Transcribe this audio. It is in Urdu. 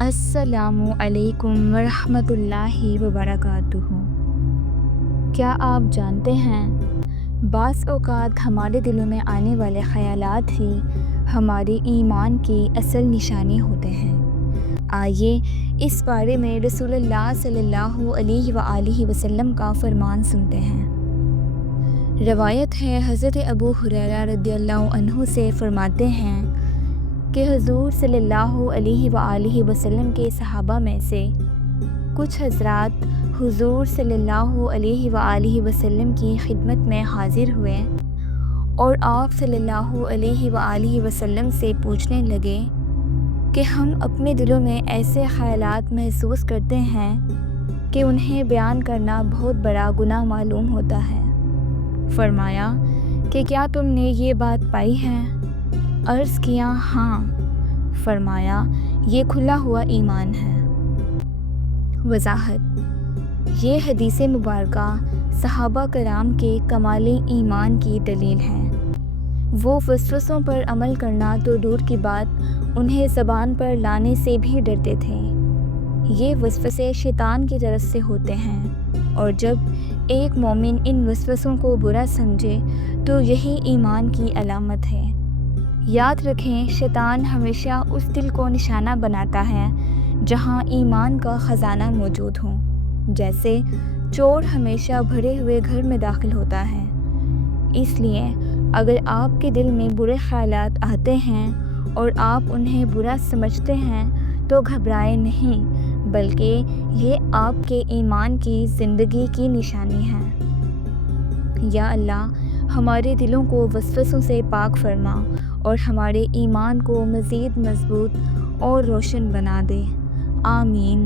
السلام علیکم ورحمۃ اللہ وبرکاتہ۔ کیا آپ جانتے ہیں بعض اوقات ہمارے دلوں میں آنے والے خیالات ہی ہمارے ایمان کی اصل نشانی ہوتے ہیں۔ آئیے اس بارے میں رسول اللہ صلی اللہ علیہ وآلہ وسلم کا فرمان سنتے ہیں۔ روایت ہے حضرت ابو ہریرہ رضی اللہ عنہ سے، فرماتے ہیں کہ حضور صلی اللہ علیہ وآلہ وسلم کے صحابہ میں سے کچھ حضرات حضور صلی اللہ علیہ وآلہ وسلم کی خدمت میں حاضر ہوئے اور آپ صلی اللہ علیہ وآلہ وسلم سے پوچھنے لگے کہ ہم اپنے دلوں میں ایسے خیالات محسوس کرتے ہیں کہ انہیں بیان کرنا بہت بڑا گناہ معلوم ہوتا ہے۔ فرمایا کہ کیا تم نے یہ بات پائی ہے؟ عرض کیا ہاں۔ فرمایا یہ کھلا ہوا ایمان ہے۔ وضاحت: یہ حدیث مبارکہ صحابہ کرام کے کمال ایمان کی دلیل ہے۔ وہ وسوسوں پر عمل کرنا تو دور کی بات، انہیں زبان پر لانے سے بھی ڈرتے تھے۔ یہ وسوسے شیطان کی طرف سے ہوتے ہیں، اور جب ایک مومن ان وسوسوں کو برا سمجھے تو یہی ایمان کی علامت ہے۔ یاد رکھیں، شیطان ہمیشہ اس دل کو نشانہ بناتا ہے جہاں ایمان کا خزانہ موجود ہو، جیسے چور ہمیشہ بھرے ہوئے گھر میں داخل ہوتا ہے۔ اس لیے اگر آپ کے دل میں برے خیالات آتے ہیں اور آپ انہیں برا سمجھتے ہیں تو گھبرائیں نہیں، بلکہ یہ آپ کے ایمان کی زندگی کی نشانی ہے۔ یا اللہ، ہمارے دلوں کو وسوسوں سے پاک فرما اور ہمارے ایمان کو مزید مضبوط اور روشن بنا دے۔ آمین۔